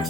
Hello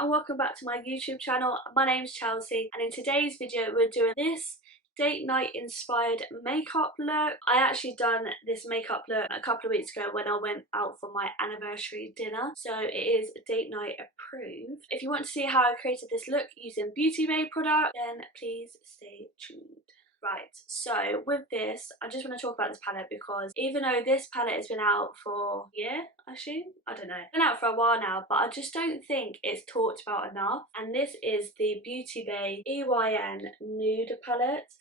and welcome back to my YouTube channel. My name's Chelsea and in today's video we're doing this date night inspired makeup look. I actually done this makeup look a couple of weeks ago when I went out for my anniversary dinner, so it is date night approved. If you want to see how I created this look using Beautybay product, then please stay tuned. Right, so with this, I just want to talk about this palette because even though this palette has been out for a year, I assume? I don't know. It's been out for a while now, but I just don't think it's talked about enough. And this is the Beautybay EYN Nude palette.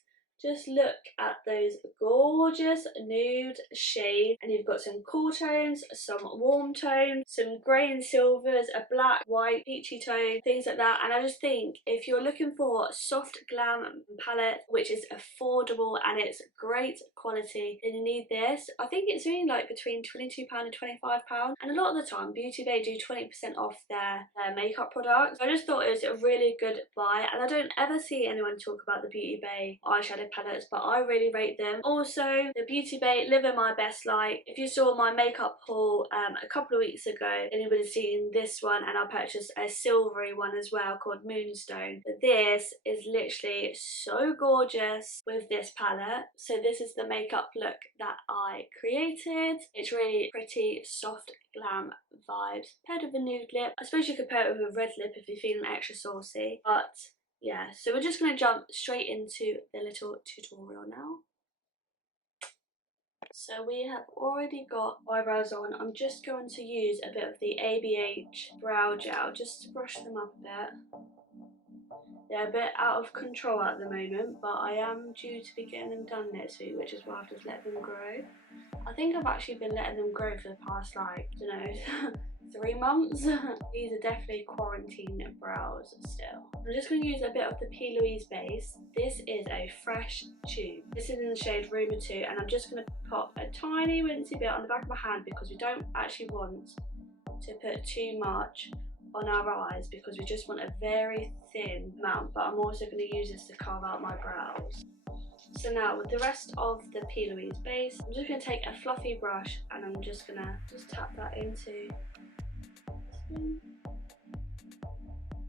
Just look at those gorgeous nude shades, and you've got some cool tones, some warm tones, some grey and silvers, a black, white, peachy tone, things like that. And I just think if you're looking for a soft glam palette which is affordable and it's great quality, then you need this. I think it's only like between £22 and £25, and a lot of the time Beautybay do 20% off their makeup products. So I just thought it was a really good buy, and I don't ever see anyone talk about the Beautybay eyeshadow palettes, but I really rate them. Also, the Beautybay Living My Best Light. If you saw my makeup haul a couple of weeks ago, then you would have seen this one, and I purchased a silvery one as well called Moonstone. But this is literally so gorgeous with this palette. So this is the makeup look that I created. It's really pretty, soft glam vibes paired with a nude lip. I suppose you could pair it with a red lip if you're feeling extra saucy, but yeah, so we're just going to jump straight into the little tutorial now. So we have already got eyebrows on. I'm just going to use a bit of the ABH brow gel just to brush them up a bit. They're a bit out of control at the moment, but I am due to be getting them done next week, which is why I've just let them grow. I think I've actually been letting them grow for the past, like, I don't know, 3 months. These are definitely quarantine brows still. I'm just going to use a bit of the P. Louise base. This is a fresh tube. This is in the shade Rumour 2, and I'm just going to pop a tiny wincey bit on the back of my hand because we don't actually want to put too much on our eyes because we just want a very thin amount, but I'm also going to use this to carve out my brows. So now with the rest of the P. Louise base, I'm just going to take a fluffy brush and I'm just going to tap that into.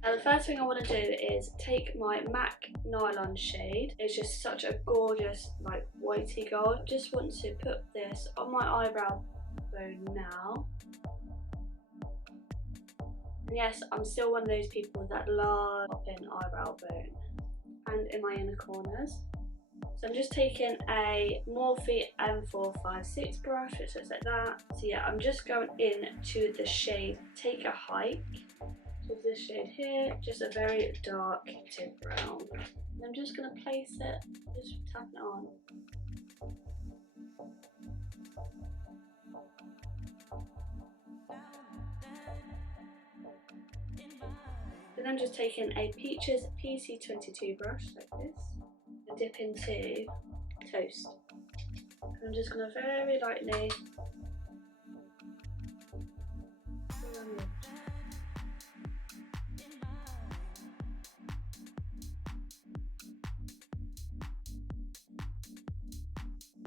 Now the first thing I want to do is take my MAC Nylon shade. It's just such a gorgeous like whitey gold. Just want to put this on my eyebrow bone now. And yes, I'm still one of those people that love popping eyebrow bone and in my inner corners. So I'm just taking a Morphe M456 brush, which looks like that. So yeah, I'm just going into the shade Take a Hike. So this shade here, just a very dark tint brown. And I'm just going to place it, just tapping it on. Then I'm just taking a Peaches PC22 brush like this and dip into Toast. And I'm just going to very lightly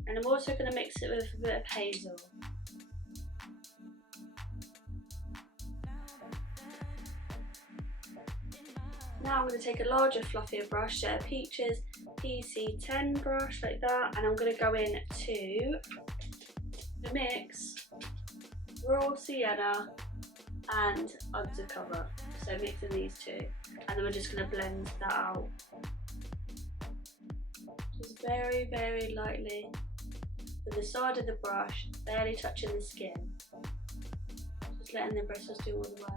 and I'm also going to mix it with a bit of hazel. Now I'm going to take a larger, fluffier brush, so a Peaches PC10 brush like that, and I'm going to go in to the mix Raw Sienna and Undercover. So mixing these two, and then we're just going to blend that out. Just very, very lightly with the side of the brush, barely touching the skin. Just letting the bristles do all the work.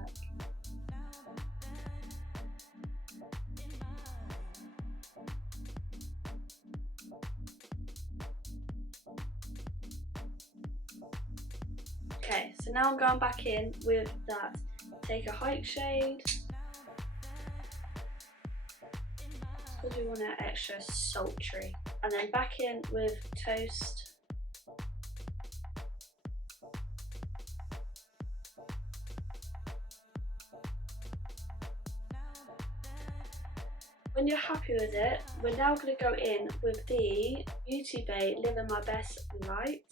Okay, so now I'm going back in with that Take a Hike shade because we want it extra sultry, and then back in with Toast. When you're happy with it, we're now going to go in with the Beautybay Living My Best Light.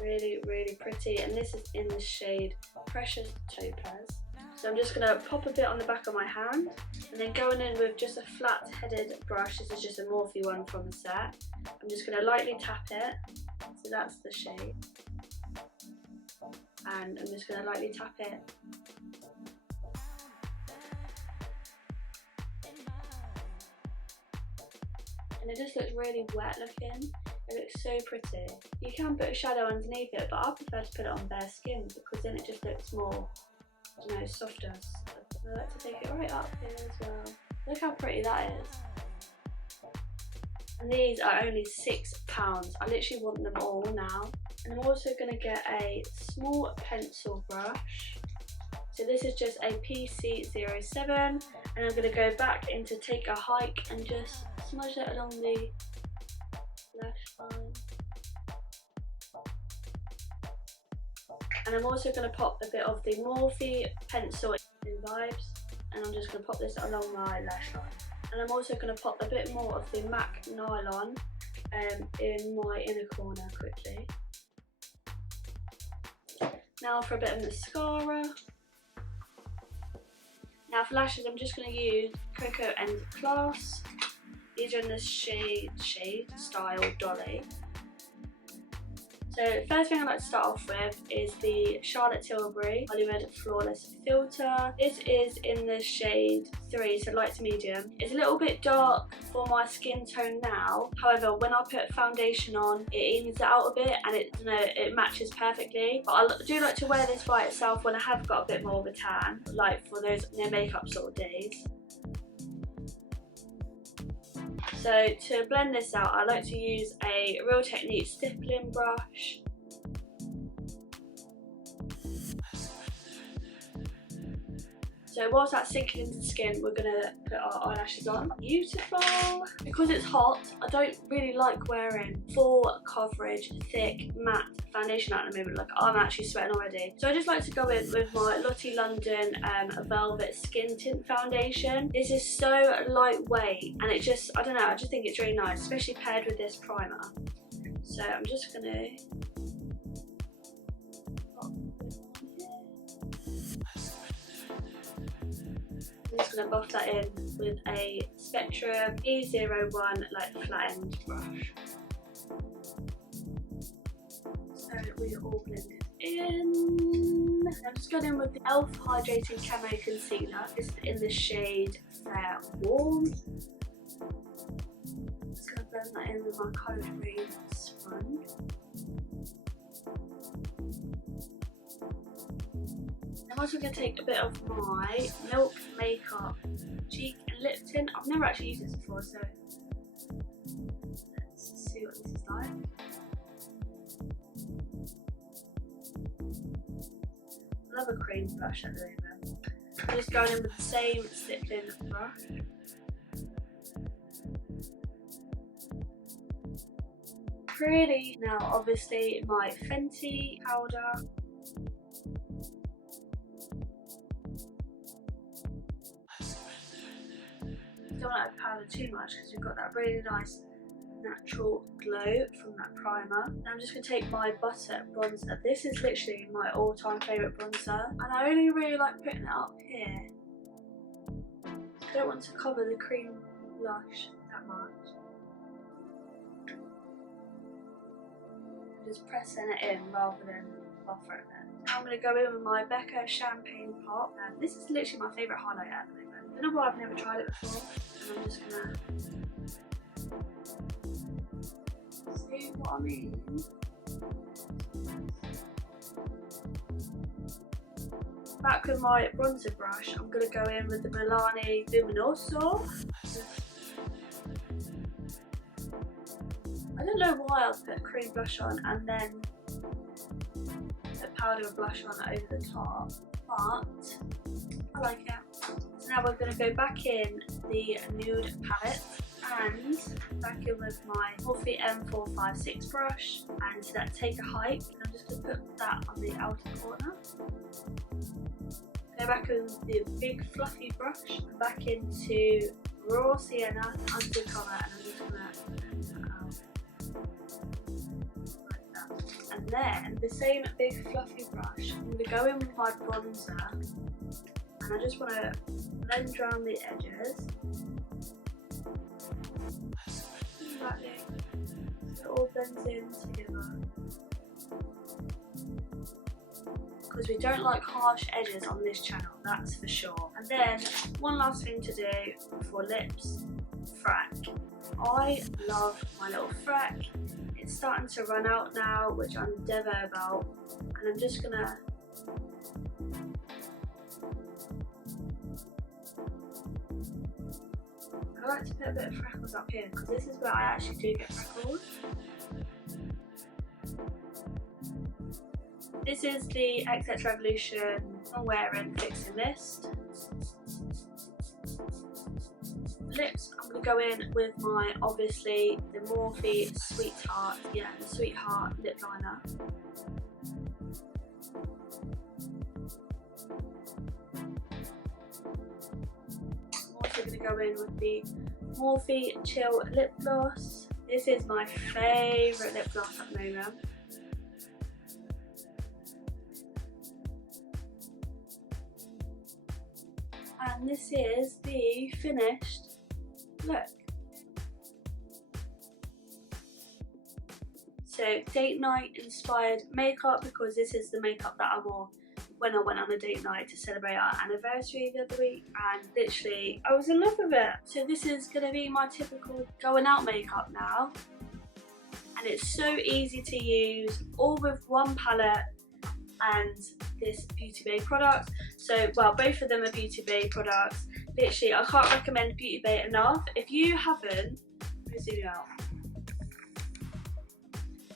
Really, really pretty, and this is in the shade Precious Topaz. So I'm just going to pop a bit on the back of my hand, and then going in with just a flat-headed brush. This is just a Morphe one from the set. I'm just going to lightly tap it, so that's the shade. And I'm just going to lightly tap it. And it just looks really wet looking. It looks so pretty. You can put a shadow underneath it, but I prefer to put it on bare skin because then it just looks more, I don't know, softer. I like to take it right up here as well. Look how pretty that is. And these are only £6. I literally want them all now. And I'm also going to get a small pencil brush. So this is just a PC07, and I'm going to go back into Take a Hike and just smudge it along the lash line. And I'm also going to pop a bit of the Morphe pencil in Vibes, and I'm just going to pop this along my lash line. And I'm also going to pop a bit more of the MAC Nylon in my inner corner quickly. Now for a bit of mascara. Now for lashes, I'm just going to use Cocoa and Class. These are in the shade Style Dolly. So first thing I'd like to start off with is the Charlotte Tilbury Hollywood Flawless Filter. This is in the shade 3, so light to medium. It's a little bit dark for my skin tone now. However, when I put foundation on, it evens it out a bit, and it matches perfectly. But I do like to wear this by itself when I have got a bit more of a tan, like for those no makeup sort of days. So to blend this out, I like to use a Real Technique stippling brush. So whilst that's sinking into the skin, we're going to put our eyelashes on. Beautiful! Because it's hot, I don't really like wearing full coverage, thick, matte foundation at the moment. Like, I'm actually sweating already. So I just like to go in with my Lottie London Velvet Skin Tint Foundation. This is so lightweight, and it just, I don't know, I just think it's really nice, especially paired with this primer. So I'm just going to... I'm just going to buff that in with a Spectrum E01 like flat end brush. So we all blend it in. I'm just going in with the e.l.f. Hydrating Camo Concealer. This is in the shade Fair Warm. Just going to blend that in with my coloured green sponge. I'm also going to take a bit of my Milk Makeup Cheek and Lip Tint. I've never actually used this before, so let's see what this is like. I love a cream blush at the moment. I'm just going in with the same stippling brush. Pretty. Now obviously my Fenty powder. Don't like to powder too much because we've got that really nice natural glow from that primer. Now I'm just going to take my Butter bronzer. This is literally my all-time favourite bronzer, and I only really like putting it up here. I don't want to cover the cream blush that much. I'm just pressing it in rather than buffering it. Now I'm going to go in with my Becca Champagne Pop. This is literally my favourite highlight at the moment. I don't know why I've never tried it before. And I'm just gonna see what I mean. Back with my bronzer brush, I'm gonna go in with the Milani Luminoso. I don't know why I put cream blush on and then put powder and blush on over the top, but I like it. So now we're going to go back in the nude palette and back in with my Morphe M456 brush and that Take a Hike. And I'm just going to put that on the outer corner. Go back with the big fluffy brush, back into raw sienna under colour, and I'm just gonna blend that out like that. And then the same big fluffy brush, I'm gonna go in with my bronzer, and I just want to blend around the edges. Exactly. So it all blends in together. Because we don't like harsh edges on this channel, that's for sure. And then one last thing to do for lips, frack. I love my little frack. It's starting to run out now, which I'm devo about, and I'm just gonna I like to put a bit of freckles up here because this is where I actually do get freckles. This is the xxxx Revolution I'm wearing Fixing Mist. Lips, I'm going to go in with my, obviously, the Morphe Sweetheart, the Sweetheart lip liner. I'm also going to go in with the Morphe Chill Lip Gloss. This is my favourite lip gloss at the moment. And this is the finished look. So date night inspired makeup, because this is the makeup that I wore when I went on a date night to celebrate our anniversary the other week, and literally I was in love with it. So this is going to be my typical going out makeup now, and it's so easy to use, all with one palette and this Beautybay product. So, well, both of them are Beautybay products. Literally, I can't recommend Beautybay enough. If you haven't, let me zoom out.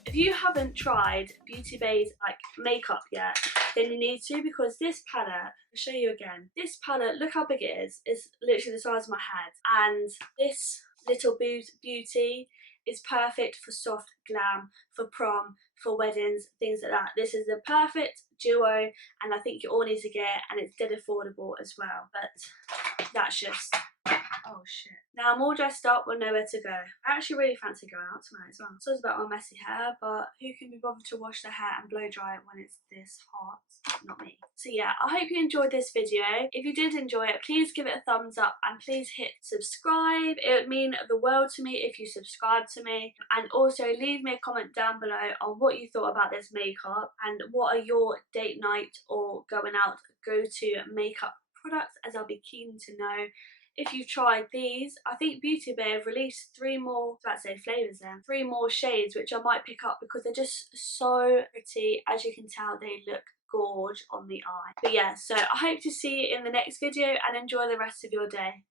If you haven't tried Beautybay's like makeup yet, then you need to, because this palette, I'll show you again. This palette, look how big it is. It's literally the size of my head. And this little beauty is perfect for soft glam, for prom, for weddings, things like that. This is the perfect duo, and I think you all need to get, and it's dead affordable as well. But that's just, oh shit. Now I'm all dressed up with nowhere to go. I actually really fancy going out tonight as well. So it's about my messy hair, but who can be bothered to wash their hair and blow dry it when it's this hot? Not me. So yeah, I hope you enjoyed this video. If you did enjoy it, please give it a thumbs up and please hit subscribe. It would mean the world to me if you subscribe to me. And also leave me a comment down below on what you thought about this makeup and what are your date night or going out go-to makeup products, as I'll be keen to know. If you've tried these, I think Beautybay have released 3 more, let's say flavours then, 3 more shades which I might pick up because they're just so pretty. As you can tell, they look gorge on the eye. But yeah, so I hope to see you in the next video and enjoy the rest of your day.